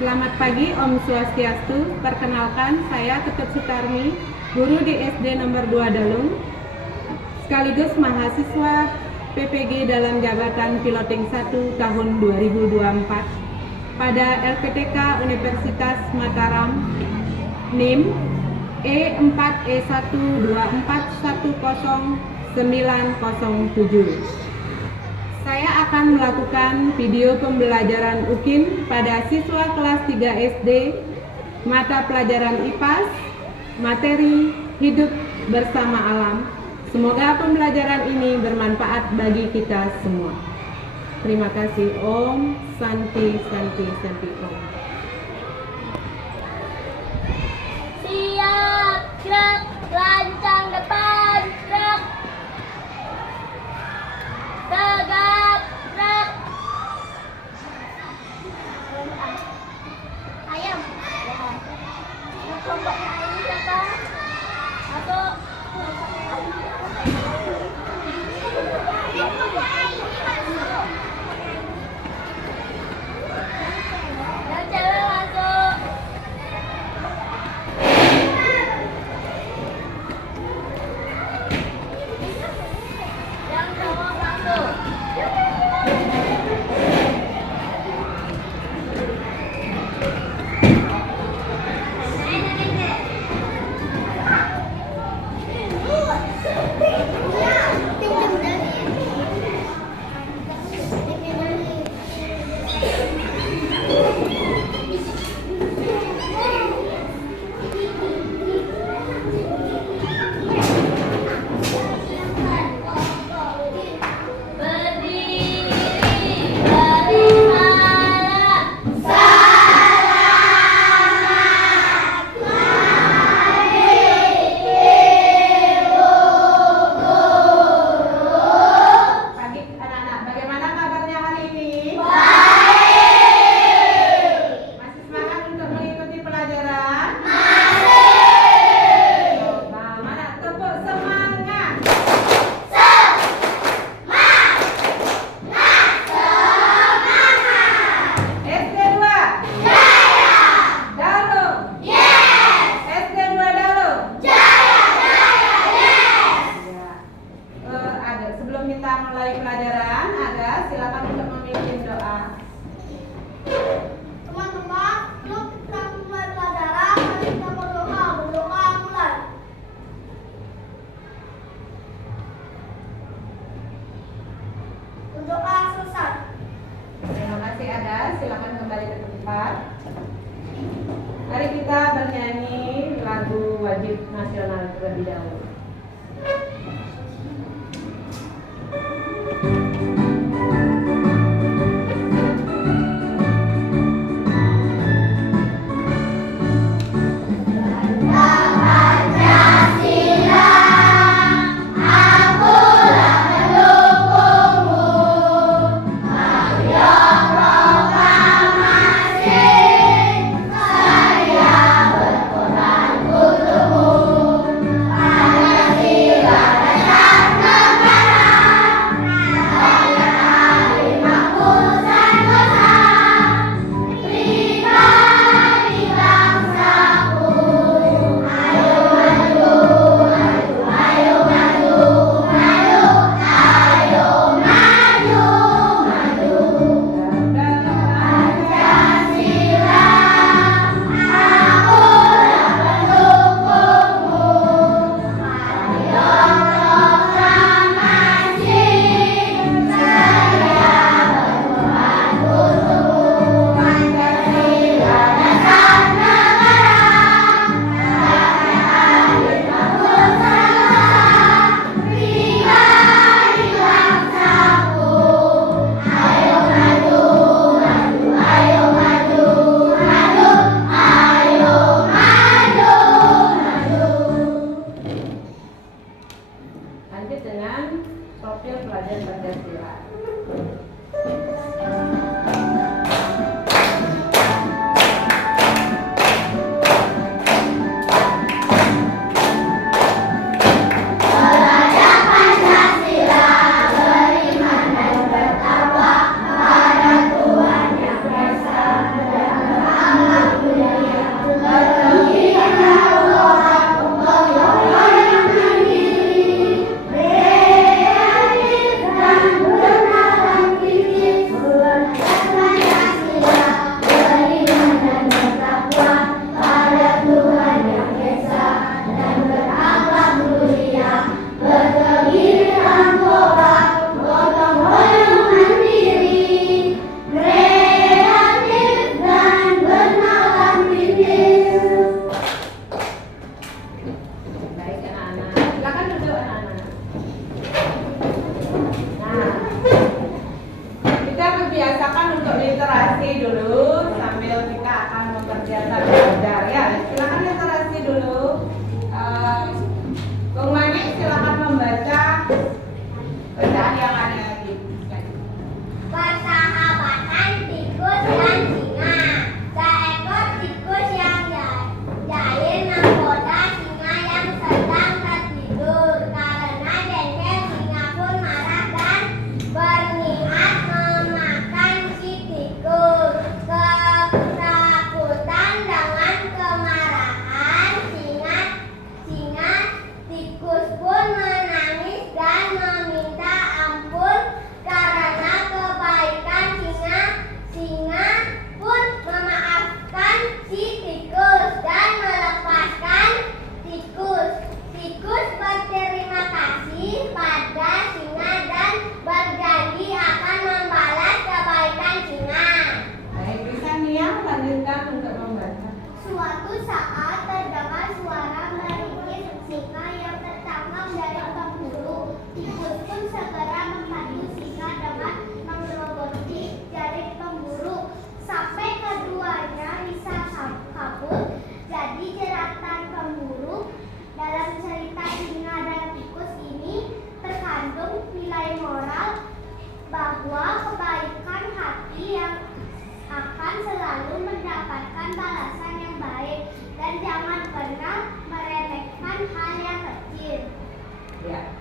Selamat pagi, Om Swastiastu. Perkenalkan, saya Ketut Sutarmi, guru di SD nomor 2 Dalung, sekaligus mahasiswa PPG dalam jabatan Piloting 1 tahun 2024 pada LPTK Universitas Mataram, NIM E4E124109007. Saya akan melakukan video pembelajaran UKIN pada siswa kelas 3 SD, mata pelajaran IPAS, materi hidup bersama alam. Semoga pembelajaran ini bermanfaat bagi kita semua. Terima kasih. Om Santi Santi Santi Om. Siap, gerak, lancang depan, gerak. Tegap, gerak. Ayam. Kelompoknya ini siapa? Masuk. Yang cewek masuk. Yang cowok masuk. Silakan kembali ke tempat. Mari kita bernyanyi lagu wajib nasional terlebih dahulu. Saya berperan kutubu, Pancasila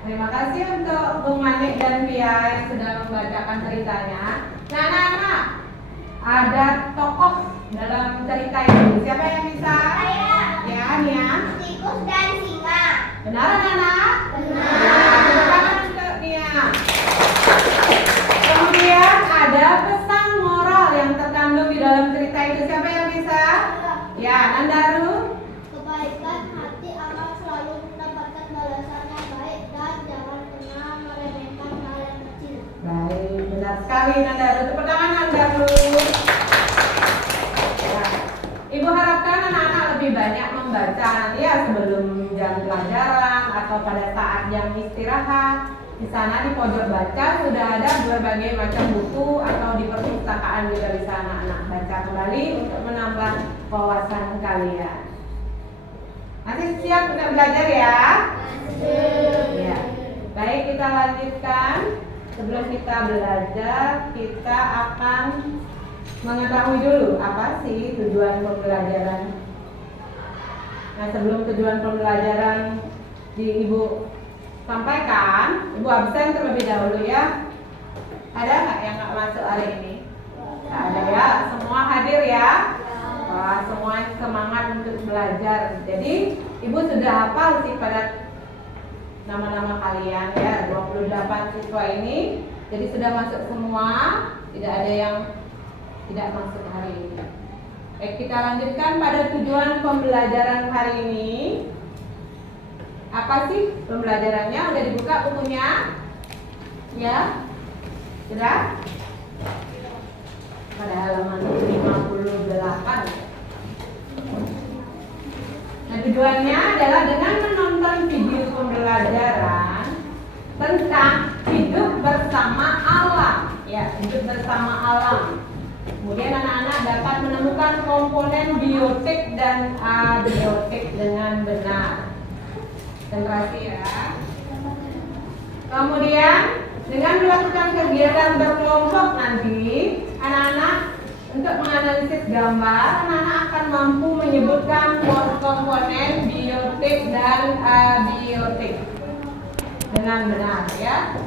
Terima kasih untuk Bung Manik dan Pia yang sudah membacakan ceritanya. Nah, anak-anak, ada tokoh dalam cerita ini. Siapa yang bisa? Saya. Ya, Nia. Tikus dan singa. Benar, anak-anak? Benar. Nah, tepuk tangan untuk Nia. Kemudian ada pesan moral yang terkandung di dalam cerita itu. Siapa yang bisa? Ya, Nandaru. Kebaikan hati akan selalu mendapatkan balasan yang baik dan jangan pernah meremehkan hal yang kecil. Baik, benar sekali Nandaru. Tepuk tangan Nandaru. Ya. Ibu harapkan anak-anak lebih banyak membaca nanti ya sebelum jam pelajaran atau pada saat jam istirahat. Di sana di pojok baca sudah ada berbagai macam buku atau di perpustakaan juga bisa anak-anak baca kembali untuk menambah wawasan kalian. Nanti siap untuk belajar ya? Ya. Baik, kita lanjutkan. Sebelum kita belajar, kita akan mengetahui dulu apa sih tujuan pembelajaran. Nah, sebelum tujuan pembelajaran Ibu sampaikan, Ibu absen terlebih dahulu ya. Ada nggak yang nggak masuk hari ini? Nggak ada ya, semua hadir ya. Wah, semua semangat untuk belajar. Jadi Ibu sudah hafal sih pada nama-nama kalian ya, 28 siswa ini. Jadi sudah masuk semua, tidak ada yang tidak masuk hari ini. Baik, kita lanjutkan pada tujuan pembelajaran hari ini. Apa sih pembelajarannya? Udah dibuka bukunya? Ya? Sudah? Pada halaman 58. Nah, tujuannya adalah dengan menonton video pembelajaran tentang hidup bersama alam. Ya, hidup bersama alam. Kemudian anak-anak dapat menemukan komponen biotik dan abiotik dengan benar. Konsentrasi ya. Kemudian dengan melakukan kegiatan berkelompok nanti anak-anak untuk menganalisis gambar, anak-anak akan mampu menyebutkan komponen biotik dan abiotik dengan benar ya.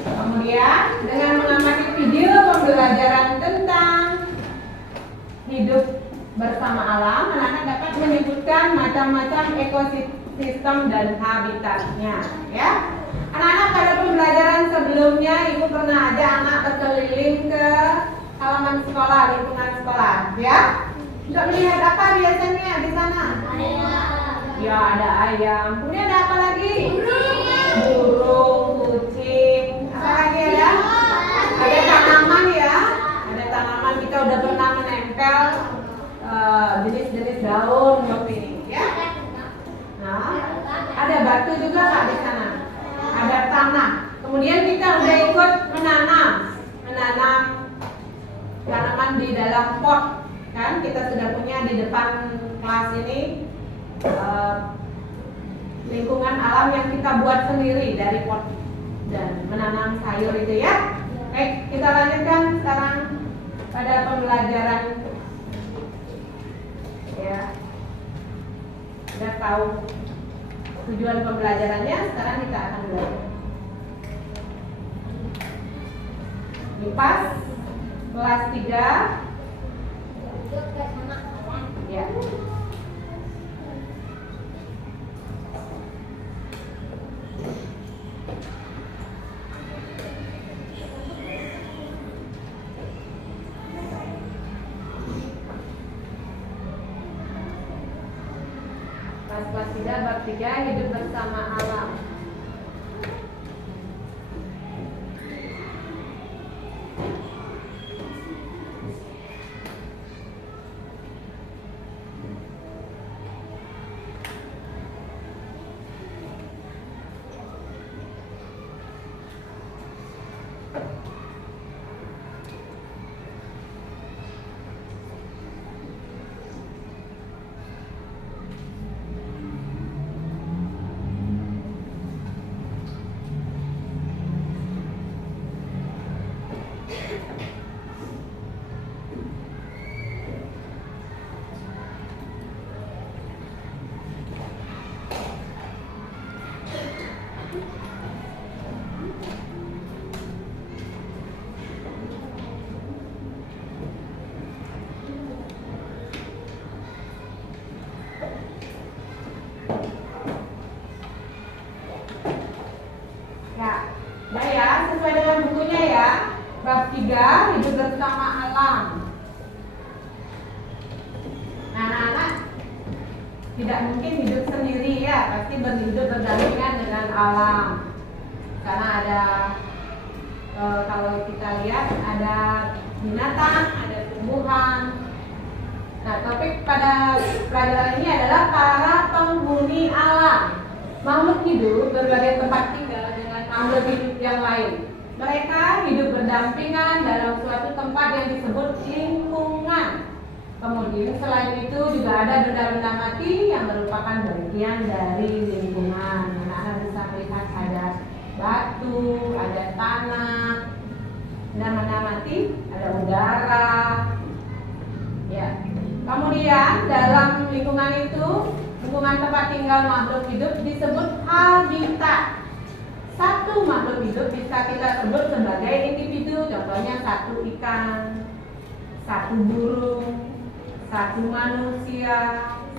Kemudian dengan mengamati video pembelajaran tentang hidup bersama alam, anak-anak dapat menyebutkan macam-macam ekosistem dan habitatnya ya. Anak-anak pada pembelajaran sebelumnya Ibu pernah aja anak berkeliling ke halaman sekolah, lingkungan sekolah ya. Untuk melihat apa biasanya di sana? Ya, ada ayam. Kemudian ada apa lagi? Burung, kucing. Apa lagi ada? Ada tanaman ya. Ada tanaman, kita udah pernah menempel jenis-jenis daun seperti ini ya. Nah, ada batu juga Kak di sana. Ada tanah. Kemudian kita udah ikut menanam tanaman di dalam pot kan. Kita sudah punya di depan kelas ini lingkungan alam yang kita buat sendiri dari pot dan menanam sayur itu ya. Baik, kita lanjutkan sekarang pada pembelajaran ya. Sudah tahu tujuan pembelajarannya, sekarang kita akan belajar IPAS kelas 3 ya. Kelas 3 bab 3 hidup bersama alam. tidak mungkin hidup sendiri ya, pasti berhidup berdampingan dengan alam. Karena ada kalau kita lihat ada binatang, ada tumbuhan. Nah, topik pada pelajaran ini adalah para penghuni alam. Makhluk hidup berbagai tempat tinggal dengan makhluk hidup yang lain. Mereka hidup berdampingan dalam suatu tempat yang disebut lingkungan. Kemudian selain itu juga ada benda-benda mati yang merupakan bagian dari lingkungan. Anak-anak bisa melihat ada batu, ada tanah, benda-benda mati, ada udara. Ya. Kemudian dalam lingkungan itu, lingkungan tempat tinggal makhluk hidup disebut habitat. Satu makhluk hidup bisa kita sebut sebagai individu, contohnya satu ikan, satu burung, satu manusia,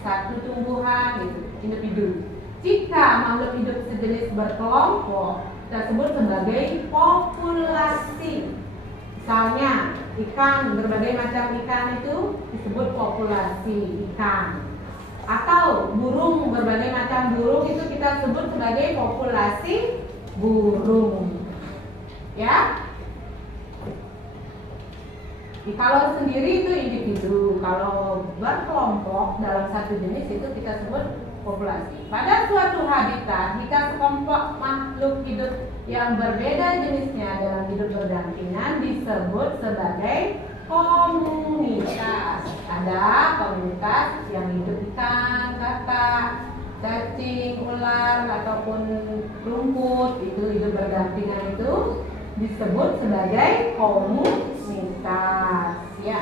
satu tumbuhan, gitu, individu. Jika makhluk hidup sejenis berkelompok, kita sebut sebagai populasi. Misalnya, ikan, berbagai macam ikan itu disebut populasi ikan. Atau burung, berbagai macam burung itu kita sebut sebagai populasi burung. Ya. Kalau sendiri itu individu, kalau berkelompok dalam satu jenis itu kita sebut populasi. Pada suatu habitat, jika sekelompok makhluk hidup yang berbeda jenisnya dalam hidup berdampingan disebut sebagai komunitas. Ada komunitas yang hidup ikan, katak, cacing, ular ataupun rumput, itu hidup berdampingan itu disebut sebagai komunitas. Ya.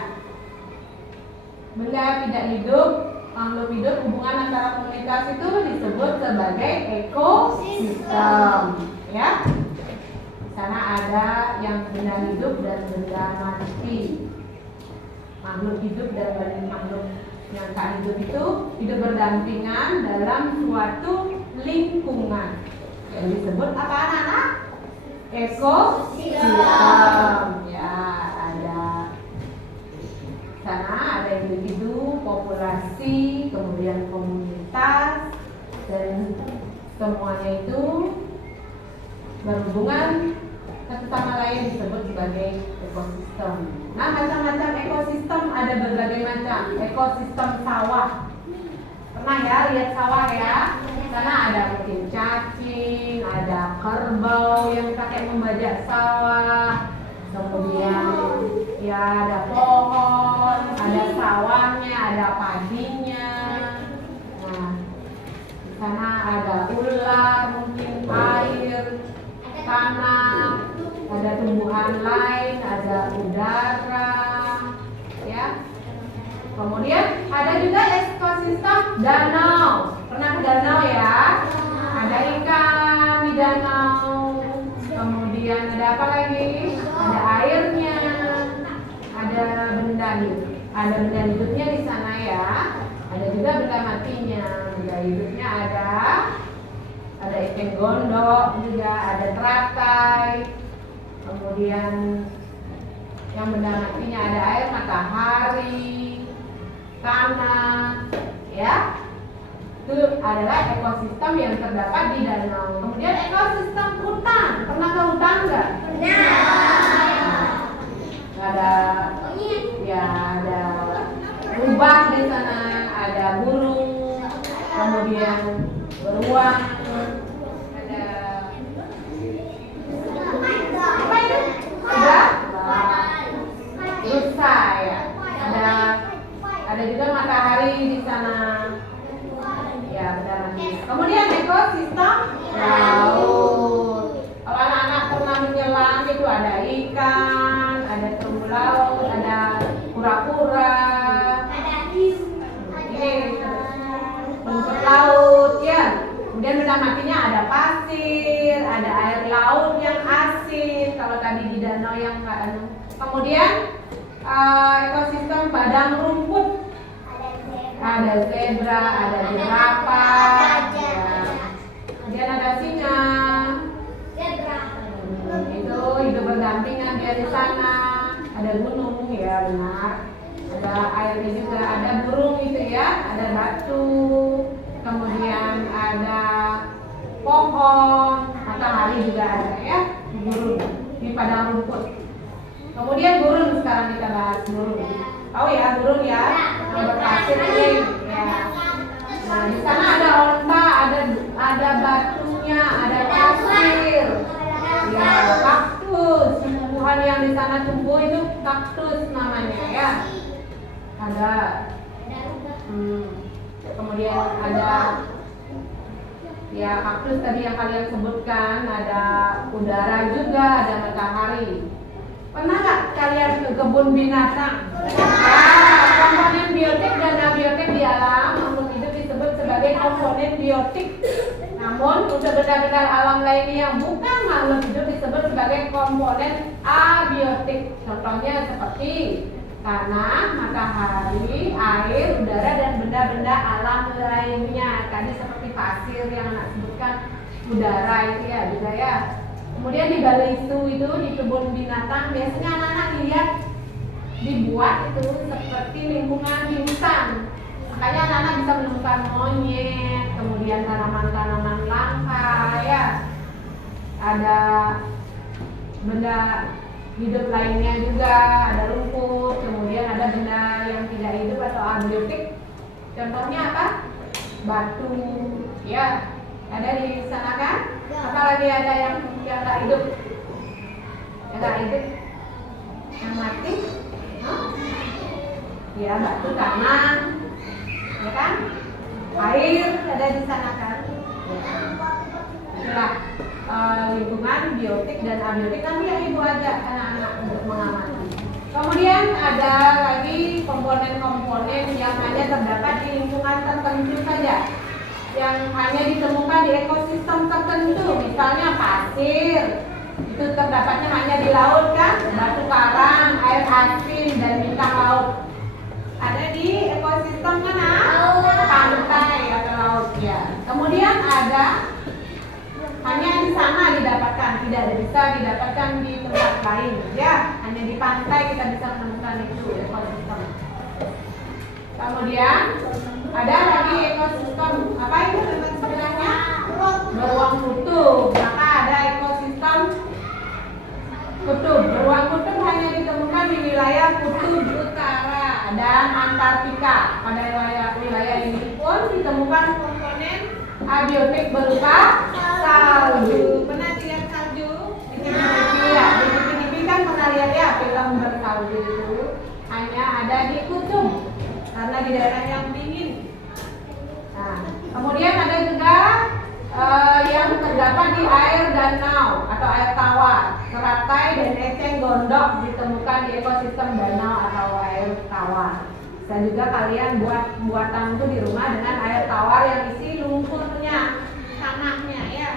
Benda tidak hidup, makhluk hidup, hubungan antara komunitas itu disebut sebagai ekosistem. Ya. Di sana ada yang benda hidup dan benda mati. Makhluk hidup dan makhluk yang tak hidup itu hidup berdampingan dalam suatu lingkungan yang disebut apa anak-anak? Ekosistem. Ya, ada sana ada individu, populasi, kemudian komunitas, dan semuanya itu berhubungan satu sama lain disebut sebagai ekosistem. Nah, macam-macam ekosistem ada berbagai macam. Ekosistem sawah. Pernah ya lihat sawah ya? Karena ada mungkin cacing, ada kerbau yang pakai membajak sawah. Kemudian ya ada pohon, ada sawahnya, ada padinya. Nah, di sana ada ular, mungkin air, tanah, ada tumbuhan lain, ada udara, ya. Kemudian ada juga ekosistem danau. Pernah ke danau ya? Ada ikan di danau. Kemudian ada apa lagi? Ada airnya. Ada benda hidup. Ada benda hidupnya di sana ya. Ada juga benda matinya. Benda hidupnya ada ikan gondok juga, ada teratai. Kemudian yang benda matinya ada air, matahari, tanah, ya. Itu adalah ekosistem yang terdapat di danau. Kemudian ekosistem hutan. Pernah ke hutan nggak? Pernah. Ada, ya ada rubah di sana, ada burung, kemudian beruang, ada apa itu? Rusa ya. Ada juga matahari di sana. Ya, benar. Kemudian ekosistem laut. Kalau anak-anak pernah menyelam itu ada ikan, ada terumbu laut, ada kura-kura, rumput laut, ya. Kemudian benda matinya ada pasir, ada air laut yang asin. Kalau tadi di danau yang nggak anu. Kemudian ekosistem padang rumput. Ada zebra, ada jerapah, ya. Kemudian ada singa. Itu hidup berdampingan dia di sana. Ada gunung, ya benar. Ada Ada airnya juga, ada burung itu ya, ada batu, kemudian ada pohon, matahari juga ada ya, gurun di padang rumput. Kemudian gurun, sekarang kita bahas gurun. Tahu ya gurun ya, yang berpasir ini ya. Nah di sana ada onta, ada batunya, ada pasir, ya kaktus. Tumbuhan yang di sana tumbuh itu kaktus namanya ya. Ada, kemudian ada ya kaktus tadi yang kalian sebutkan, ada udara juga, ada matahari. Pernah nggak kalian ke kebun binatang? Komponen biotik dan abiotik di alam makhluk hidup disebut sebagai komponen biotik. Namun untuk benda-benda alam lainnya yang bukan makhluk hidup disebut sebagai komponen abiotik. Contohnya seperti tanah, matahari, air, udara, dan benda-benda alam lainnya. Tadi seperti pasir yang anak sebutkan, udara itu ya juga ya. Kemudian di Balisu itu di kebun binatang biasanya anak-anak lihat dibuat itu seperti lingkungan di hutan. Makanya anak-anak bisa menemukan monyet, kemudian tanaman-tanaman langka ya. Ada benda hidup lainnya juga, ada rumput, kemudian ada benda yang tidak hidup atau abiotik. Contohnya apa? Batu ya. Ada di sana kan? Apalagi ada yang nggak hidup, yang nggak hidup, yang mati, ya batu tanah, ya kan? Air ada di sana kan? Itulah lingkungan biotik dan abiotik. Nanti ya ibu ajak anak-anak untuk mengamati. Kemudian ada lagi komponen-komponen yang hanya terdapat di lingkungan tertentu saja, yang hanya ditemukan di ekosistem tertentu, misalnya pasir itu terdapatnya hanya di laut kan, batu karang, air asin, dan bintang laut ada di ekosistem mana? Pantai atau laut ya. Kemudian ada hanya di sana didapatkan, tidak bisa didapatkan di tempat lain ya, hanya di pantai kita bisa menemukan itu ekosistem. Kemudian ada lagi ekosistem, apa itu istilahnya? Beruang kutub. Maka ada ekosistem kutub. Beruang kutub hanya ditemukan di wilayah kutub utara dan Antartika. Pada wilayah ini pun ditemukan komponen abiotik berupa salju. Pernah lihat salju? Di TV ya. Di TV kan pernah lihat ya film bersalju itu. Hanya ada di kutub karena di daerah yang dingin. Nah, kemudian ada juga yang terdapat di air danau atau air tawar. Teratai dan eceng gondok ditemukan di ekosistem danau atau air tawar. Dan juga kalian buatan itu di rumah dengan air tawar yang isi lumpurnya, tanahnya ya.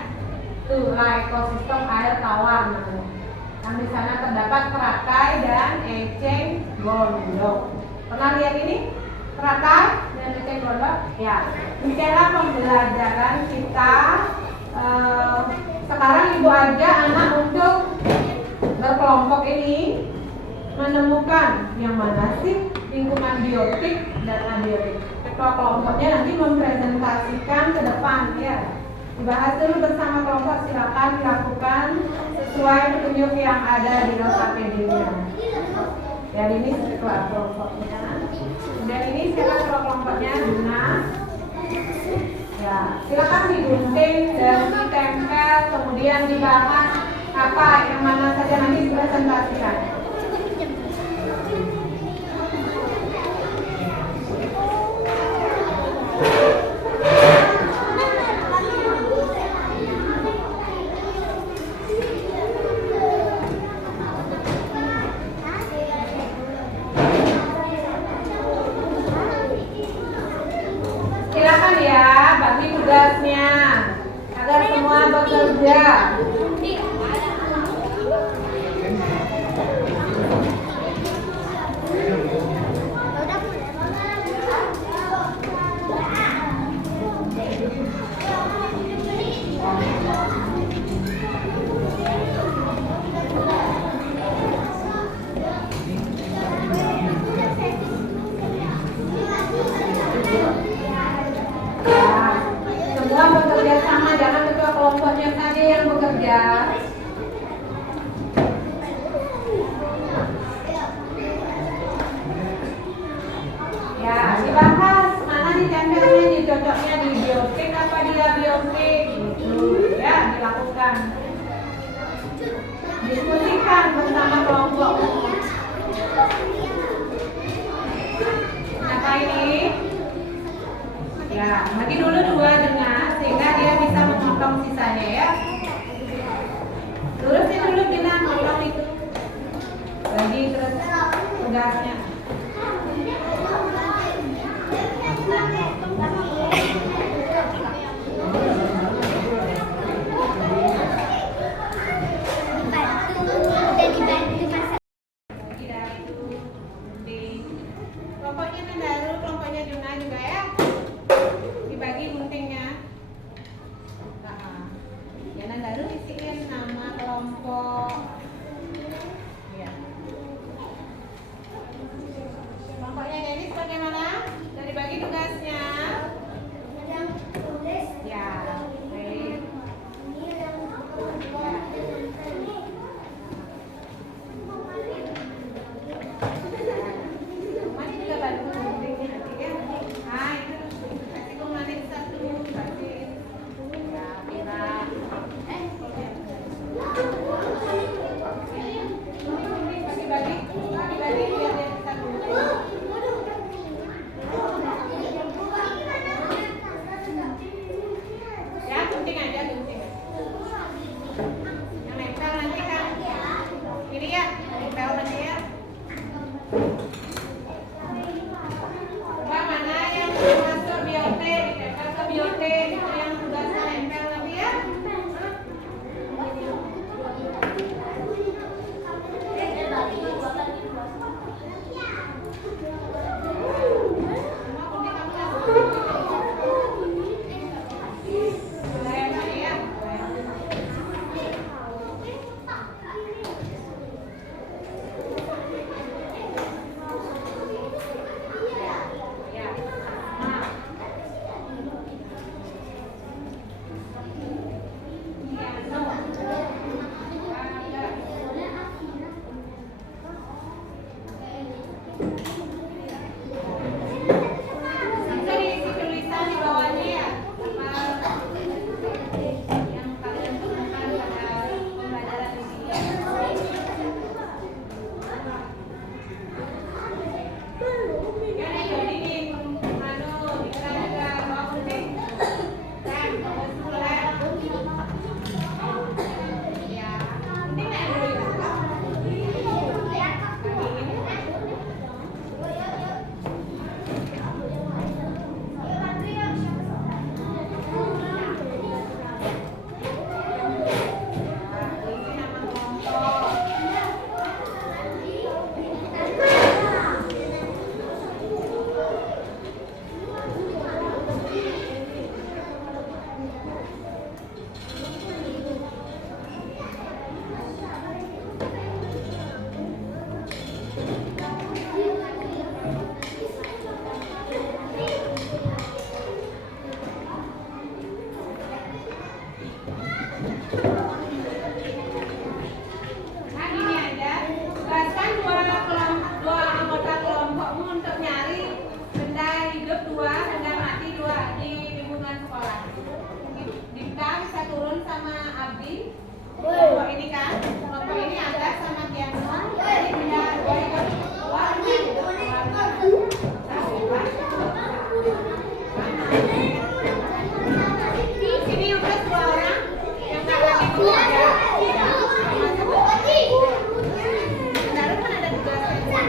Itulah ekosistem air tawar namanya. Yang di sana terdapat teratai dan eceng gondok. Pernah lihat ini? Teratai dan eceng gondok? Ya. Demikianlah pembelajaran kita. Sekarang ibu ajak anak untuk berkelompok ini menemukan yang mana sih lingkungan biotik dan abiotik. Ketua kelompoknya nanti mempresentasikan ke depan ya. Dibahas dulu bersama kelompok, silakan dilakukan sesuai petunjuk yang ada di nota PD-nya. Dan ini ketua kelompoknya. Dan ini siapa ketua kelompoknya? Duna. Ya, silakan digunting dan ditempel, kemudian dibahas apa yang mana saja nanti dipresentasikan. Silakan ya, bagi tugasnya agar semua bekerja. dulu ya dilakukan. Diskusikan bersama kelompok. Kenapa ini? Ya, bagi dulu dua dengar sehingga dia bisa memotong sisanya ya. Lurusin dulu bilang motong itu. Bagi terus tugasnya. Kelompoknya Nandaru, kelompoknya Juna juga ya. Dibagi guntingnya. Ya Nandaru isiin nama kelompok. Ya. Kelompoknya Denis bagaimana? Sudah dibagi tugasnya? Ya, baik. Mari juga bantu guntingnya nanti ya. Nah, itu kasih kumanin satu, kasih. Ya, Mira. Bagi-bagi biar dia bisa gunting. Ya, gunting aja gunting. Yang nempel nanti kan. Ini ya, nempel nanti ya. Coba mana yang masuk biote, nempel ke biote, itu yang tugasnya nempel nanti ya. Semua gunting kamu langsung. Boleh nanti ya. Ya. Nah. Ya, no. Bisa diisi tulisan di bawahnya ya. Apa yang kalian temukan pada pembelajaran di sini. Kan yang jadi di kita juga bawa gunting. Lem, bawa sepuluh lem. Ya, gunting naik dulu ya. Ini nama kelompok. Nah, gini aja, tugaskan dua anggota kelompokmu untuk nyari benda hidup dua, benda mati dua di lingkungan sekolah. Dita bisa turun sama Abi. Kelompok ini kan, kelompok ini Agas sama Tiano. Jadi benda dua hidup dua, sini udah dua orang yang nggak lagi keluarga. Baru kan ada tugasnya.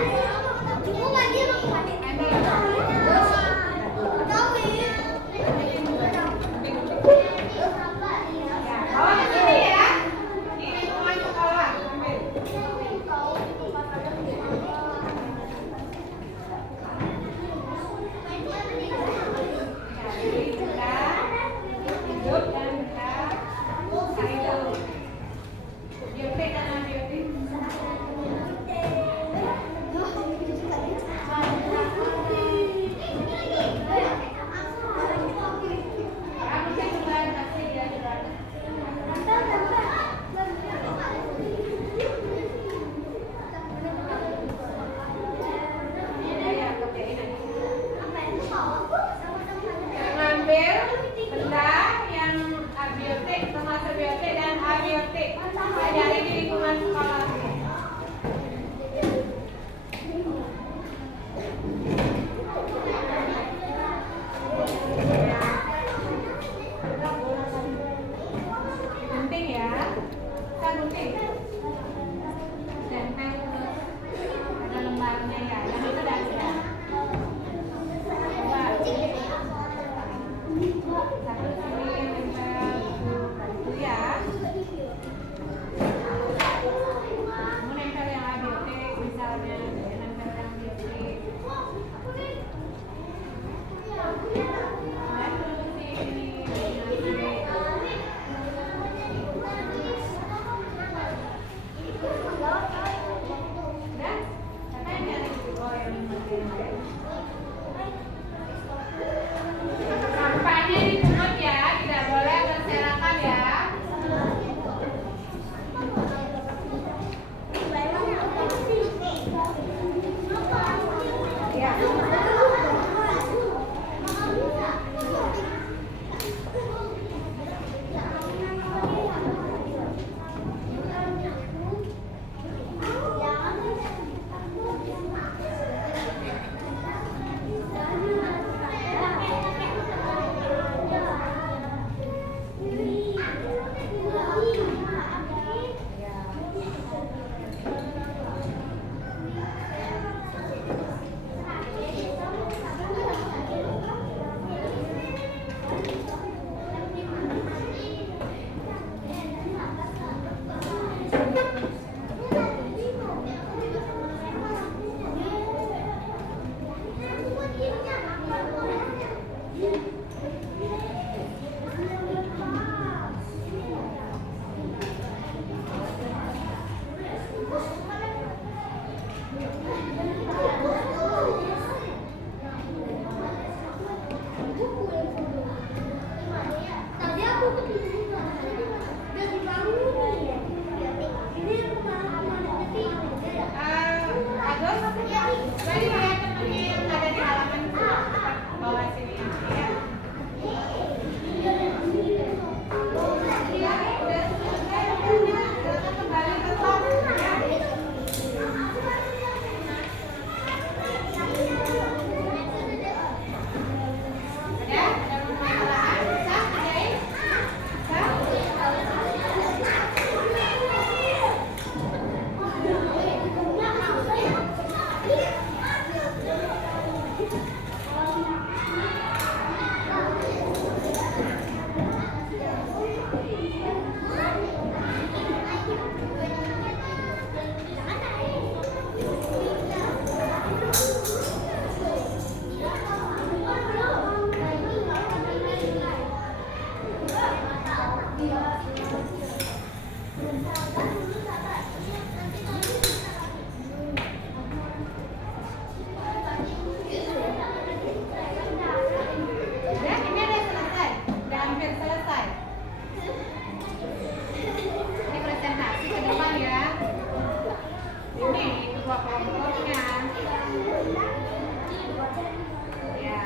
Bawa ke sini ya. Ini semuanya sekolah. Ambil. Ya, ada pemahaman. Bisa kerjain? Bisa? Ya, ini udah selesai. Udah hampir selesai. Ini presentasi ke depan ya. Ini ketua kelompoknya. Ya.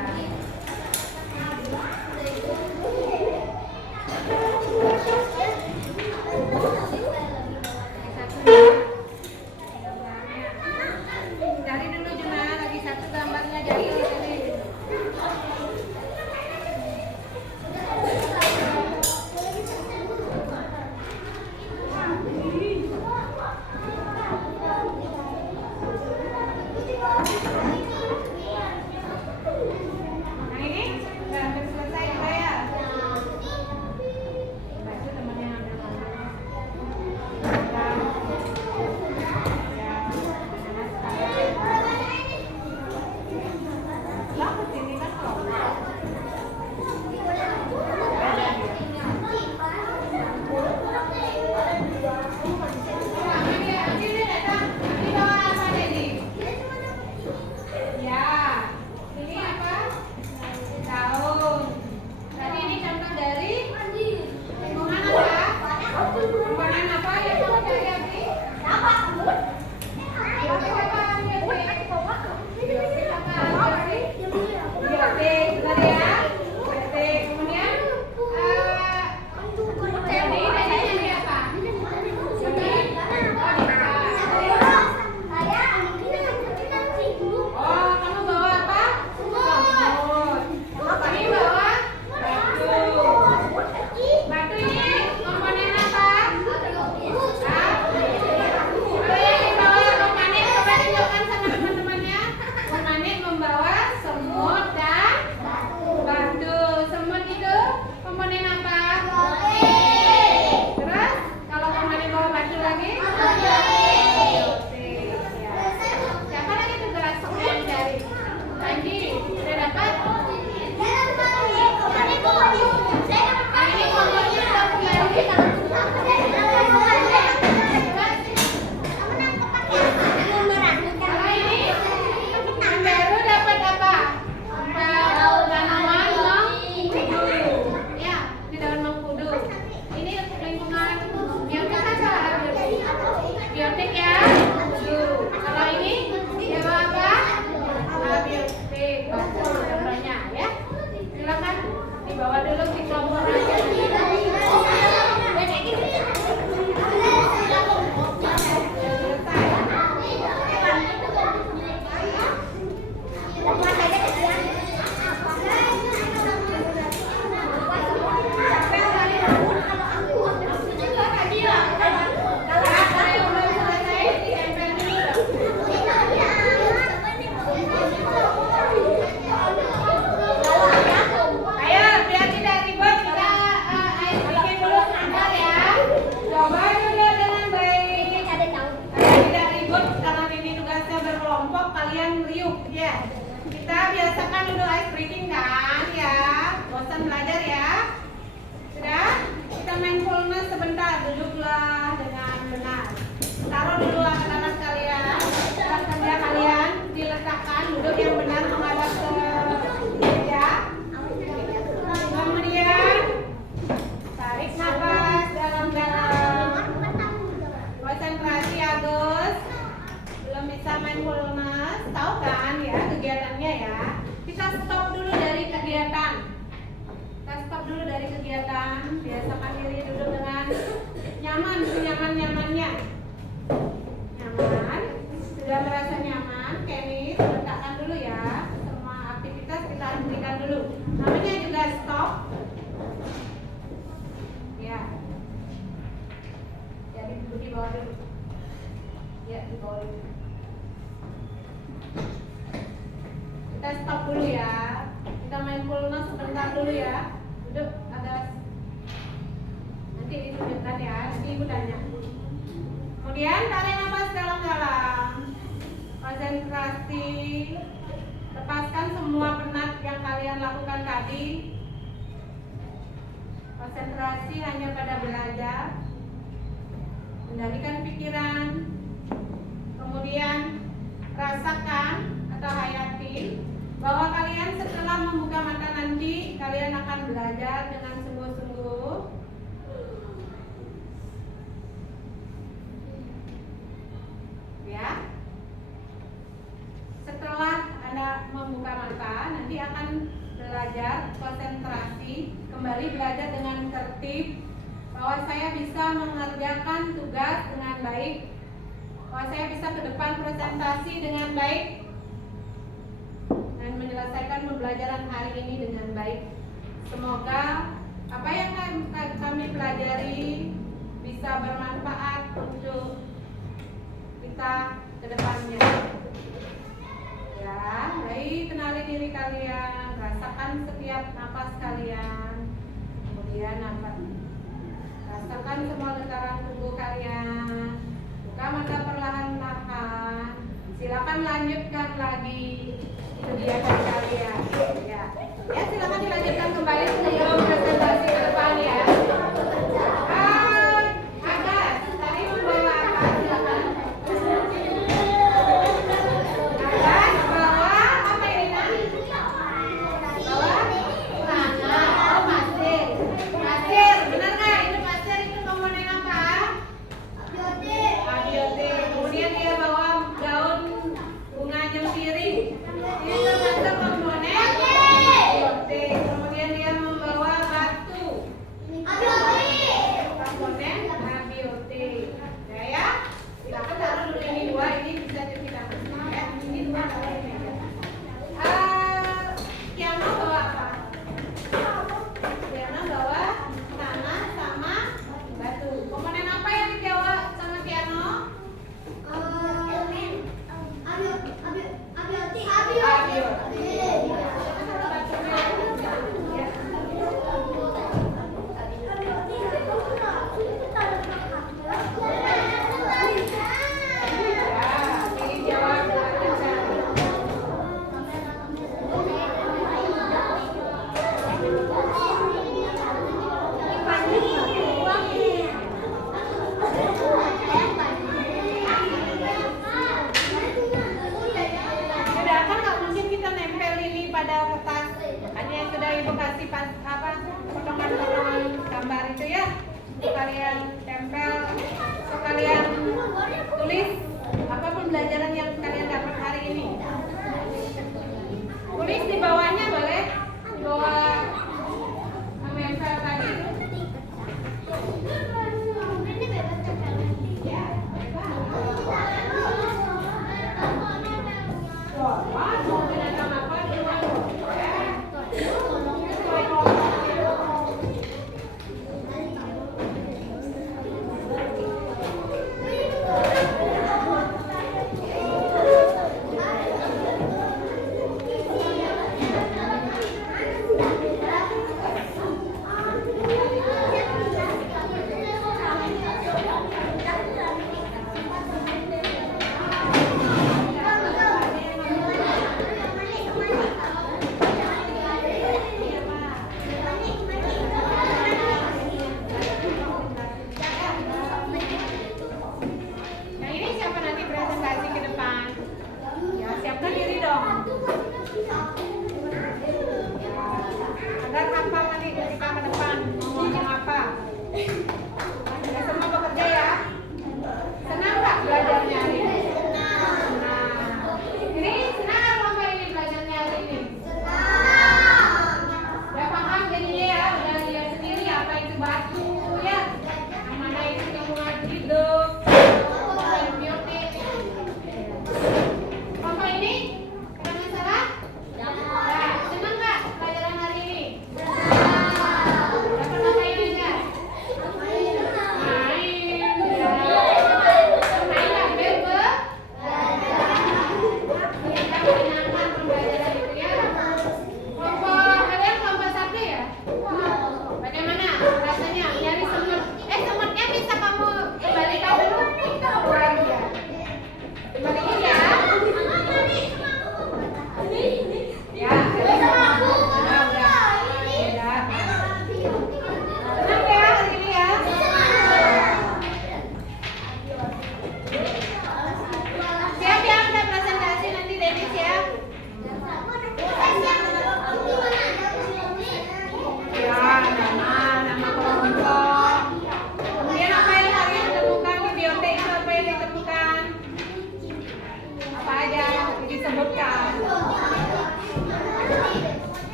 Cari dulu Juna, lagi satu gambarnya jadi tadi. Nah ini udah hampir selesai juga ya. Nah, itu temannya ngambil gambar. Ya, anak-anak sekalian. Lah, kesini kan kelompok. Ya, ini apa? Daun. Tadi ini contoh dari lingkungan apa? Lingkungan apa ya? Dari Abi? Biotik apa? Biotik apa? Biotik, benar ya? Biotik. Kemudian jadi ini apa? Oh, kamu bawa apa? Semut. Ini bawa batu. Batu ini komponen apa? Kalau yang dibawa Romanik, coba tunjukkan sama teman-temannya. Romanik membawa semut dan batu. Semut itu komponen apa? Terus, kalau Romanik bawa batu lagi? Biotik. Ya. Siapa lagi tugas yang dari? Panji, sudah dapat? Ini kompornya udah kembali. Kalau ini yang baru dapat apa? Tanaman mengkudu. Ya, ini daun mengkudu. Ini lingkungan biotik apa? Biotik ya, mengkudu. Kalau ini dia bawa apa? Biotik. Bagus contohnya ya. Silakan dibawa dulu di kelompok aja. Ayo, biar tidak ribet, kita bikin dulu sebentar ya. Coba duduk dengan baik. Tidak ribut karena ini tugasnya berkelompok, kalian riuh ya. Kita biasakan dulu ice breaking kan ya. Bosan belajar ya. Sudah? Kita mindfulness sebentar, duduklah dengan benar. Taruh dulu alat-alat kalian, alat kerja kalian diletakkan duduk yang benar menghadap ke meja. Kemudian tarik nafas dalam-dalam. Konsentrasi Agus. Belum bisa mindfulness, tahu kan ya kegiatannya ya. Kita stop dulu dari kegiatan. Kita stop dulu dari kegiatan. Biasakan diri duduk dengan nyaman, senyaman-nyamannya. Nyaman. Sudah merasa nyaman, Kenny, letakkan dulu ya. Semua aktivitas kita hentikan dulu. Namanya juga stop. Ya. Jadi di bawah dulu. Ya, di bawah dulu. Kita stop dulu ya. Kita main pulna sebentar dulu ya. Duduk ada. Nanti ditunjukkan ya. Nanti ibu tanya. Kemudian tarik nafas dalam-dalam. Konsentrasi. Lepaskan semua penat yang kalian lakukan tadi. Konsentrasi hanya pada belajar. Kendalikan pikiran. Kemudian rasakan atau hayati bahwa kalian setelah membuka mata nanti kalian akan belajar dengan sungguh-sungguh. Ya. Setelah Anda membuka mata nanti akan belajar konsentrasi, kembali belajar dengan tertib, bahwa saya bisa mengerjakan tugas dengan baik, bahwa saya bisa ke depan presentasi dengan baik dan menyelesaikan pembelajaran hari ini dengan baik. Semoga apa yang kami pelajari bisa bermanfaat untuk kita ke depannya. Ya, baik, kenali diri kalian, rasakan setiap napas kalian, kemudian rasakan semua getaran tubuh kalian. Buka mata perlahan-lahan. Silakan lanjutkan lagi kegiatan kalian. Ya, ya silakan dilanjutkan kembali sebelum presentasi ke depan ya. Agas, tadi membawa apa? Silakan. Agas, bawa apa ini nak? Bawa celana. Oh, pasir. Pasir, benar nggak? Itu pasir itu komponen apa? Abiotik. Kemudian dia bawa daun bunga jemsiri. Ini termasuk komponen abiotik. Kemudian dia membawa batu. Komponen abiotik. Ya. Silakan taruh dulu ini dua. Ini bisa cuci tangan. Ya. Ini dua taruh di meja. Kiano bawa apa? Kiano bawa tanah sama batu. Komponen apa yang dibawa sama Kiano? Sudah kan nggak mungkin kita nempel ini pada kertas. Hanya yang sudah ibu kasih potongan-potongan gambar itu ya. Kalian tempel, kalian tulis apa pembelajaran yang kalian dapat hari ini. Tulis di bawahnya boleh, di bawah nempel tadi. Ya, mau binatang apa di rumah?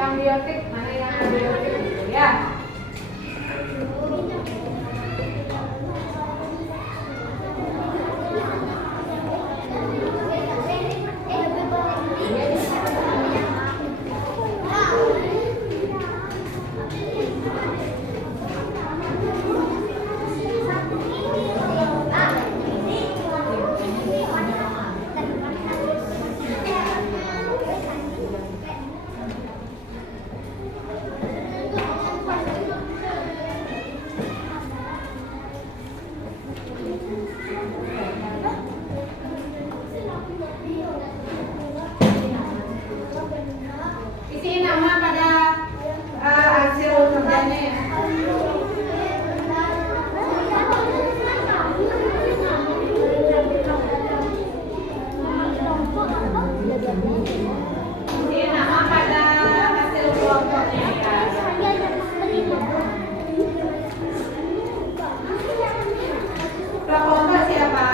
yang biotik, mana yang biotik gitu ya. Isi nama pada hasil kerjanya ya. Isi nama pada hasil kelompoknya ya. Kelompok siapa?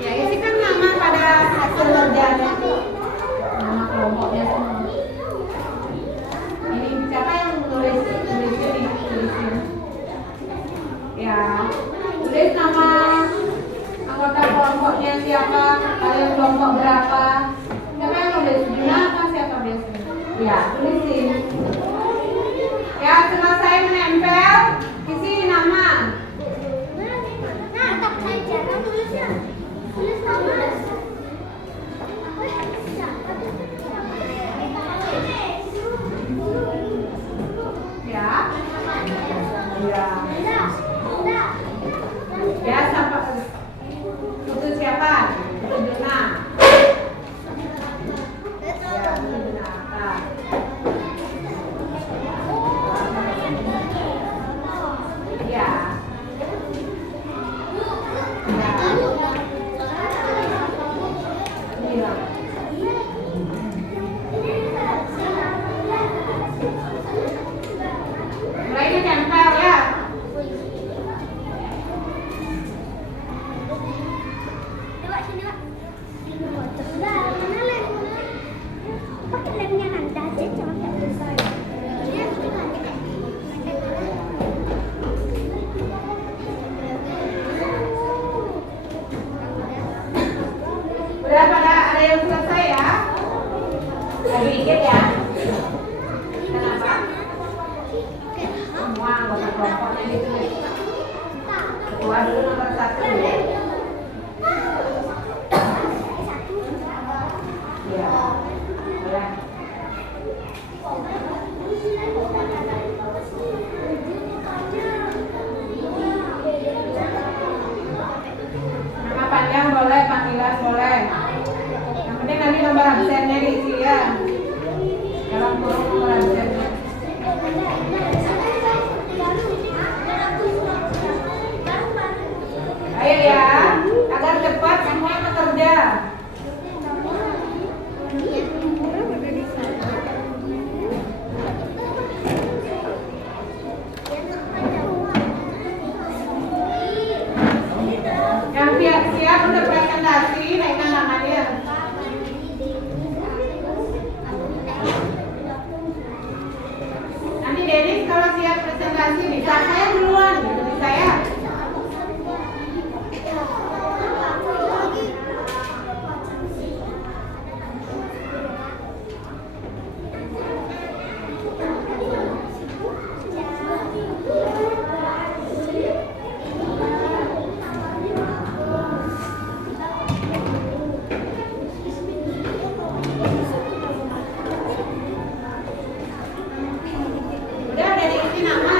Ya, isikan nama pada hasil kerjanya. Nama kelompoknya semua. Ini siapa yang tulisin? Ya, tulis nama anggota kelompoknya siapa, kalian kelompok berapa, siapa yang nulis, Juna apa siapa biasanya? Ya, tulisin. Ya, selesai menempel, isi nama. Ya, siapa? Itu siapa? Itu Juna. Ya, itu Juna apa? Ya. Iya. Mulai ditempel ya. Udah pada ada yang selesai ya? Lagi dikit ya? Kenapa? Semua anggota kelompoknya ditulis. Ketua dulu nomor 1 ya. Ya, boleh. Nama panjang boleh, panggilan boleh. Yang penting nanti nomor absennya diisi ya. Dalam kurung nomor absennya. Ayo ya, agar cepat semua bekerja. Yang siap untuk presentasi, naikkan tangannya. Nanti Denis kalau siap presentasi bisa saya duluan, bisa ya. Udah diisi nama.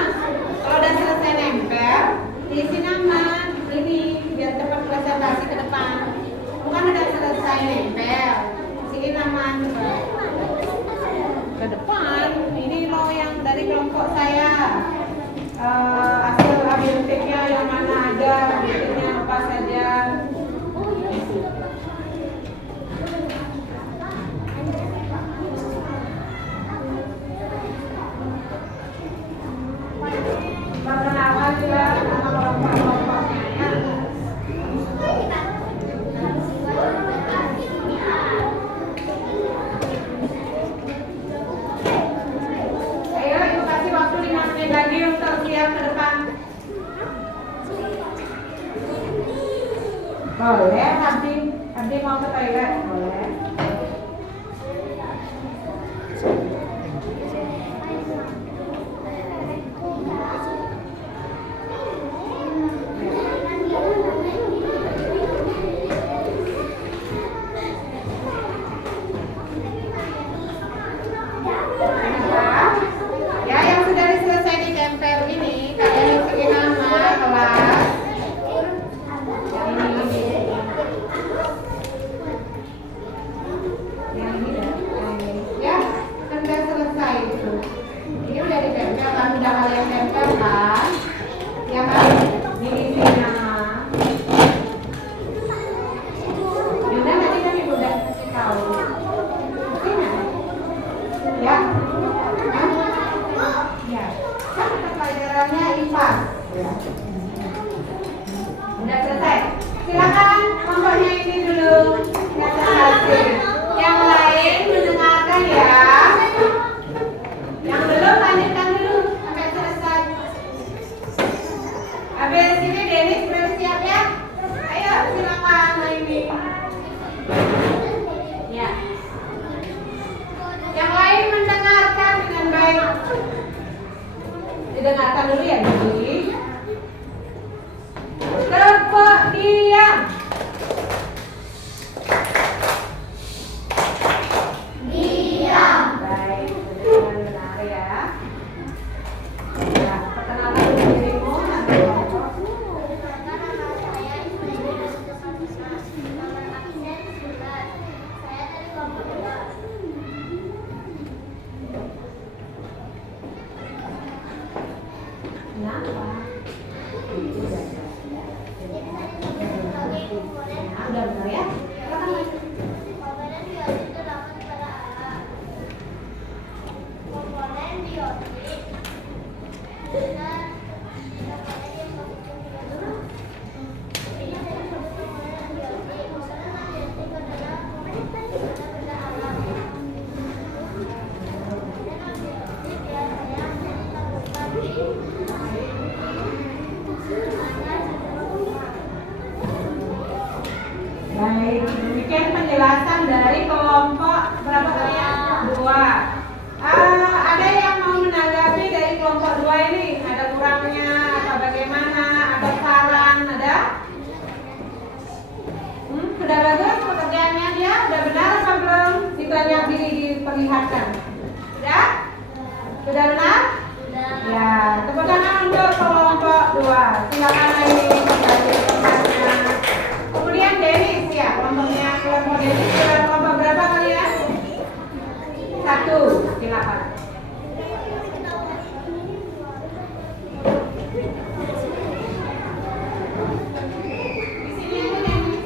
Kalau udah selesai nempel, diisi nama. Ini biar cepat presentasi ke depan. Bukan udah selesai nempel, isiin nama ke depan. Ini loh yang dari kelompok saya. Hasil abiotiknya yang mana aja, abiotiknya apa saja. Perkenalkan juga nama kelompok-kelompoknya ya. Boleh, Abdi mau ke toilet, boleh. Ya, yang sudah selesai ditempel ini, kalian masukin nama kelas. Yang ini ya, kan udah selesai itu. Ini udah ditempel kan, udah kalian tempel kan? Ya kan, diisi nama. Yaudah nanti kan ibu udah kasih tahu. Sini. Ya. Ya, kan pelajarannya IPA. Ya. Udah selesai. Silakan kelompoknya ini dulu yang selesai. Yang lain mendengarkan ya. Yang belum lanjutkan dulu sampai selesai. Habis ini Denis bersiap ya. Ayo silakan ini. Ya. Yang lain mendengarkan dengan baik. Didengarkan dulu ya, Didi. Tepuk diam. Diam. Baik, dengan benar ya. Ya, perkenalkan dulu dirimu. Kenapa? Udah benar ya? Silakan masuk. Komponen biotik terdapat pada alat. Komponen biotik benar komponen yang positif biotik. Ini dari komponen biotik. Komponen biotik adalah pada benda alam. Komponen biotik biasanya ditemukan di Baik, demikian penjelasan dari kelompok berapa kalian? 2. Ada yang mau menanggapi dari kelompok 2 ini? Ada kurangnya atau bagaimana? Ada saran? Ada? Sudah bagus pekerjaannya dia? Sudah benar apa belum? Ditanya diri diperlihatkan. Sudah? Sudah benar? Ya, tepuk tangan untuk kelompok 2. Silakan lagi membagi tempatnya. Kemudian Denis ya, kelompok Denis kelompok berapa kalian? 1. Silakan. Di sini ada Denis.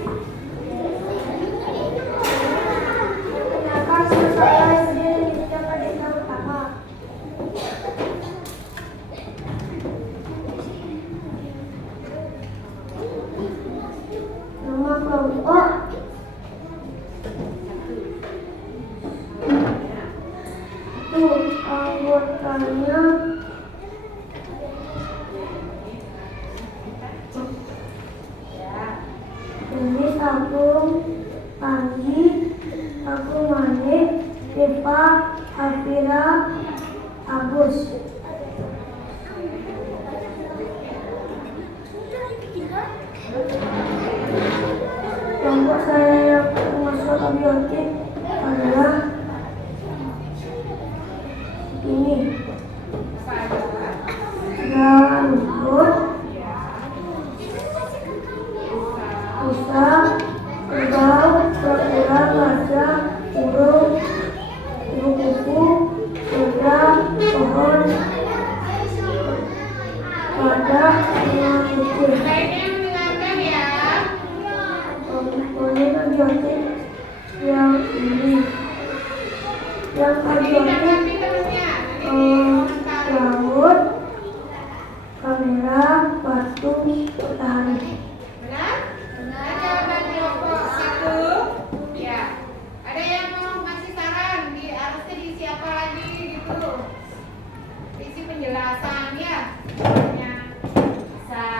Kenapa saya sendiri tidak pada yang pertama? Nama kelompok itu anggotanya ini Agung, Panggi, Agung Manik, Eva, Afira, Agus. Kelompok saya yang masuk biotik adalah ini rumput, usang, kerbau, kura-kura, gajah, burung, kupu-kupu, udang, pohon, badak, dan kucing. Baiknya mendengarkan ya. Komponen biotik yang ini yang Ini biotik tanggapi temannya. Ini laut, kamera, batu, matahari. benar? Benar. Jawaban kelompok 1. Ya. Ada yang mau kasih saran? Harusnya diisi apa lagi gitu? Isi penjelasan ya. Ya. Bisa.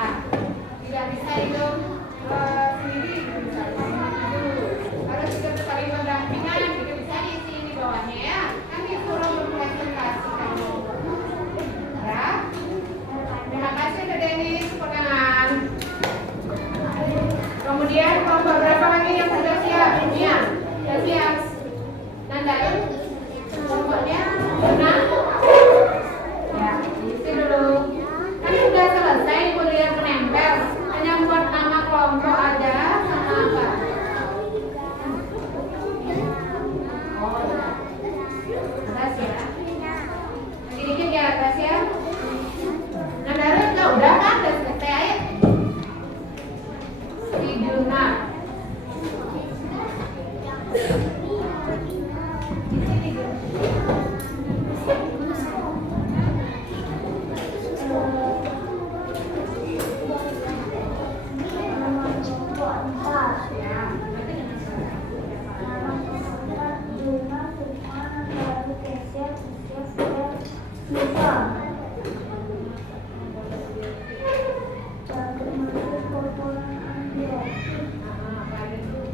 Misal,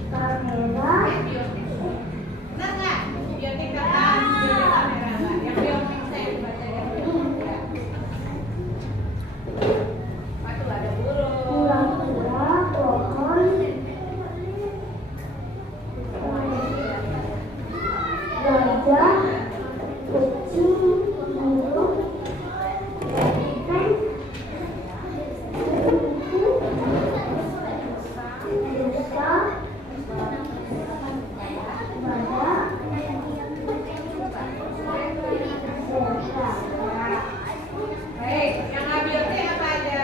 kamera, Benar nggak? Biotik kata biotik kamera nggak? Yang biotik saya baca ya. Apa tuh ada burung? kura-kura, pohon, gajah, kucing, burung, banteng, rusa, badak, zebra, Baik, yang nggak biotik apa aja?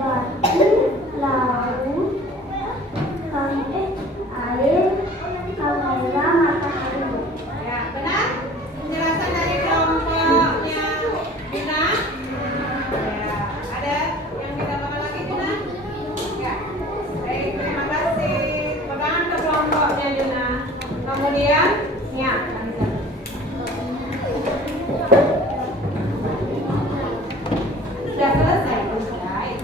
batu, laut, air, kamera, matahari. Ya, benar? Penjelasan dari kelompoknya Bina? Ya, ada yang kita tambah lagi Bina? Ya. Baik, terima kasih. Pegangan ke kelompoknya Bina. Kemudian, ya, Anissa. Sudah selesai, selesai.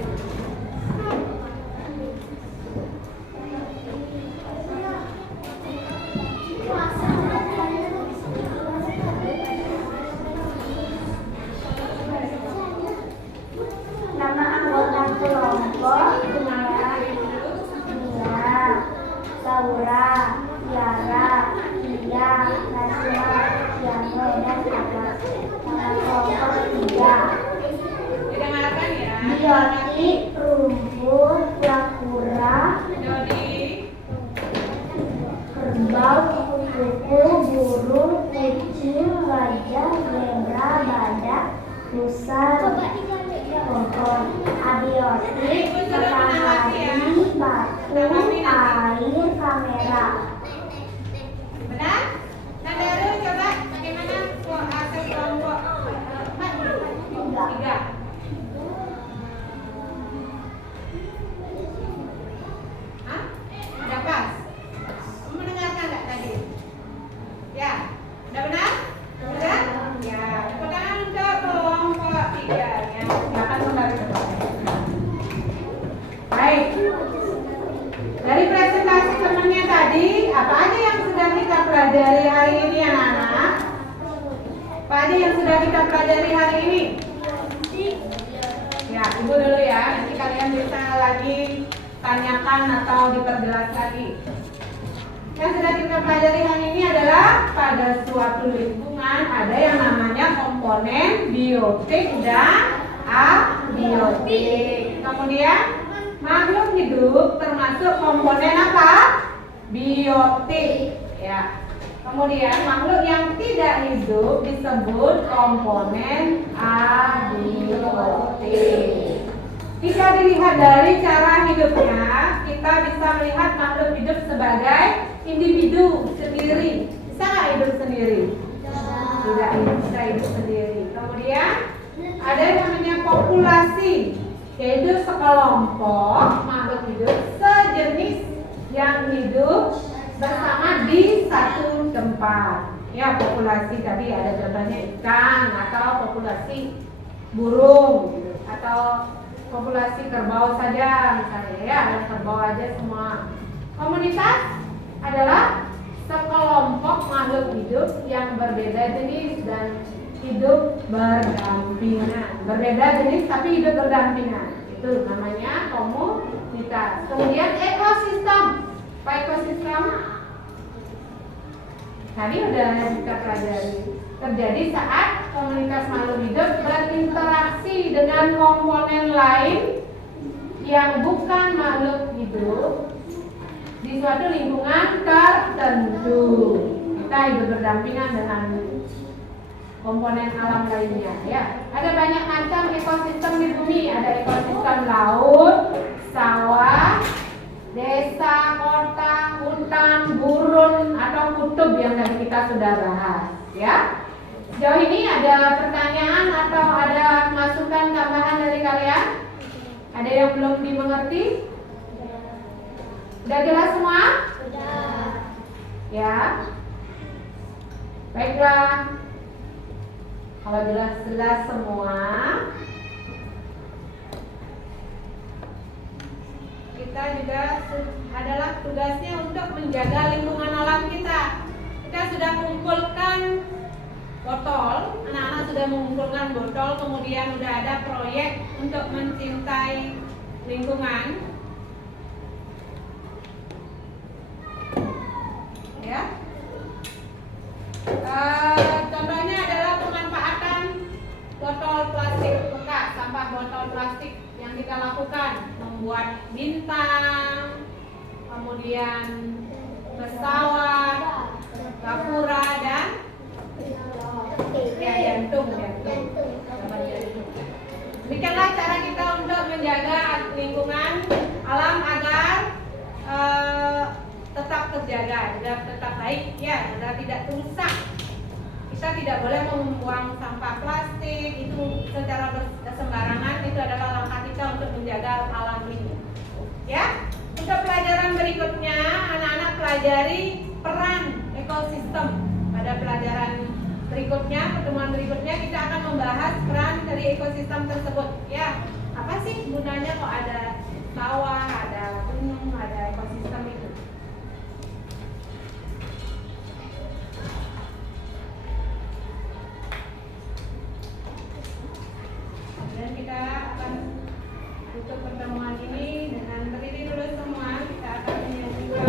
Nama anggota kelompok Mia, Saura, Tiara, Tia, Nasma, Tiano, dan Abbas. Nama kelompok 3. Didengarkan ya. Biotik, rumput, kura-kura, Dodi. kerbau, kupu-kupu, burung, kucing, gajah, zebra, badak, rusa, pohon. Abiotik, matahari, batu, air, kamera. Benar? Nadaru coba bagaimana hasil kelompok? Tiga. Hah? Udah pas? Kamu mendengarkan nggak tadi? Ya, udah benar? Udah? Ya, pegangan ke kelompok 3 ya. Silakan kembali ke kelompok. Baik. Dari presentasi temannya tadi, apa aja yang sudah kita pelajari hari ini anak-anak? Apa aja yang sudah kita pelajari hari ini? Ya, ibu dulu ya, nanti kalian bisa lagi tanyakan atau diperjelas lagi. Yang sudah kita pelajari hari ini adalah pada suatu lingkungan ada yang namanya komponen biotik dan abiotik. Kemudian makhluk hidup termasuk komponen apa? Biotik. Ya. Kemudian makhluk yang tidak hidup disebut komponen abiotik. Jika dilihat dari cara hidupnya, kita bisa melihat makhluk hidup sebagai individu sendiri. Bisa nggak hidup sendiri? Tidak bisa hidup sendiri. Kemudian ada yang namanya populasi, yaitu sekelompok makhluk hidup sejenis yang hidup bersama di satu tempat. Ya, populasi tadi ada contohnya ikan atau populasi burung gitu. Atau populasi kerbau saja misalnya ya, ada kerbau aja semua. Komunitas adalah sekelompok makhluk hidup yang berbeda jenis dan hidup berdampingan. Berbeda jenis tapi hidup berdampingan. Itu namanya komunitas. Kemudian ekosistem. Apa ekosistem? Tadi udah kita pelajari. Terjadi saat komunitas makhluk hidup berinteraksi dengan komponen lain yang bukan makhluk hidup di suatu lingkungan tertentu. Kita hidup berdampingan dengan komponen alam lainnya ya. Ada banyak macam ekosistem di bumi. Ada ekosistem laut, sawah, desa, kota, hutan, gurun atau kutub yang tadi kita sudah bahas ya. Sejauh ini ada pertanyaan atau ada masukan tambahan dari kalian? Ada yang belum dimengerti? Sudah jelas semua? Sudah. Ya. Baiklah. Kalau Semoga jelas-jelas semua. Kita juga adalah tugasnya untuk menjaga lingkungan alam kita. Kita sudah mengumpulkan botol, anak-anak sudah mengumpulkan botol, kemudian sudah ada proyek untuk mencintai lingkungan. Ya. Contohnya adalah pemanfaatan botol plastik bekas, sampah botol plastik yang kita lakukan, membuat bintang, kemudian pesawat, gapura dan jantung. Demikianlah cara kita untuk menjaga lingkungan alam agar tetap terjaga, tetap baik, ya, agar tidak rusak. Kita tidak boleh membuang sampah plastik itu secara sembarangan. Itu adalah langkah kita untuk menjaga alam ini. Ya, untuk pelajaran berikutnya, anak-anak pelajari peran ekosistem. Pada pelajaran berikutnya, pertemuan berikutnya kita akan membahas peran dari ekosistem tersebut. Ya, apa sih gunanya kok ada sawah, ada gunung, ada ekosistem itu? Dan kita akan tutup pertemuan ini dengan berdiri dulu semua. Kita akan menyanyikan.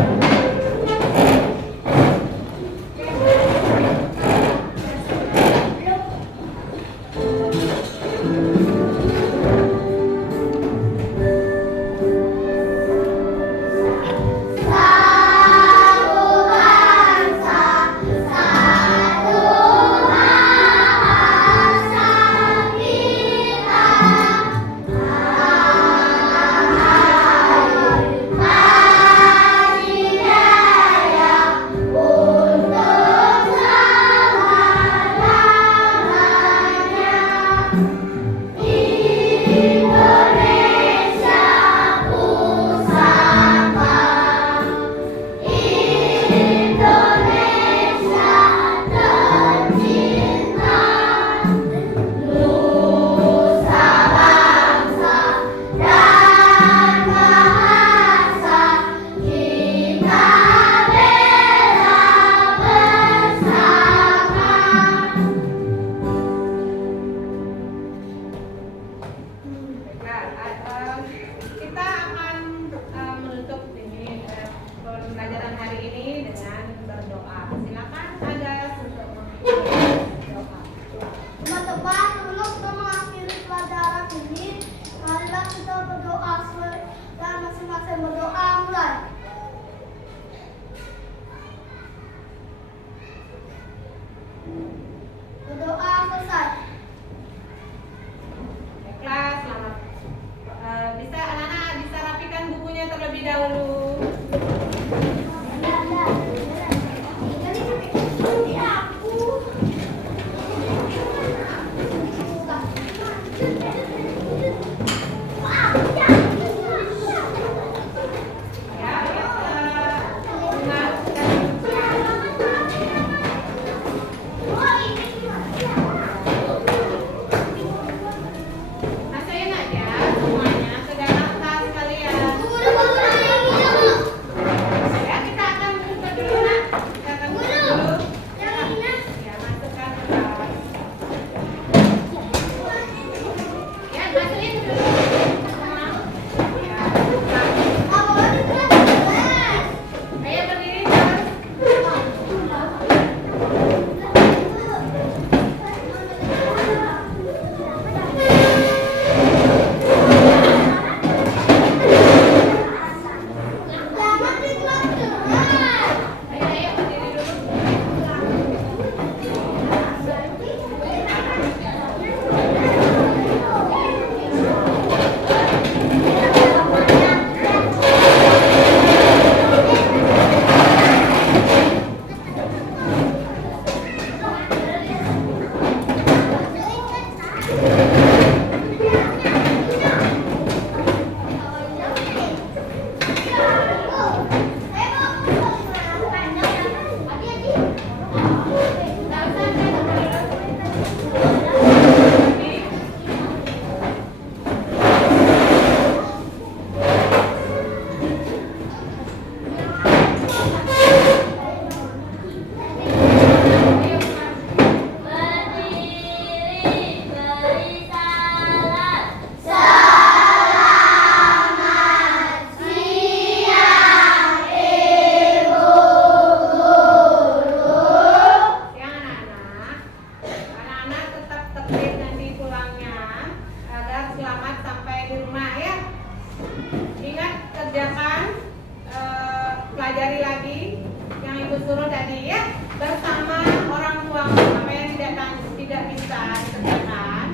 lagi yang Ibu suruh tadi ya, bersama orang tuamu. Apa yang tidak bisa dikerjakan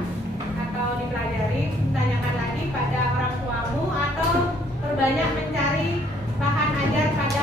atau dipelajari, tanyakan lagi pada orang tuamu atau perbanyak mencari bahan ajar pada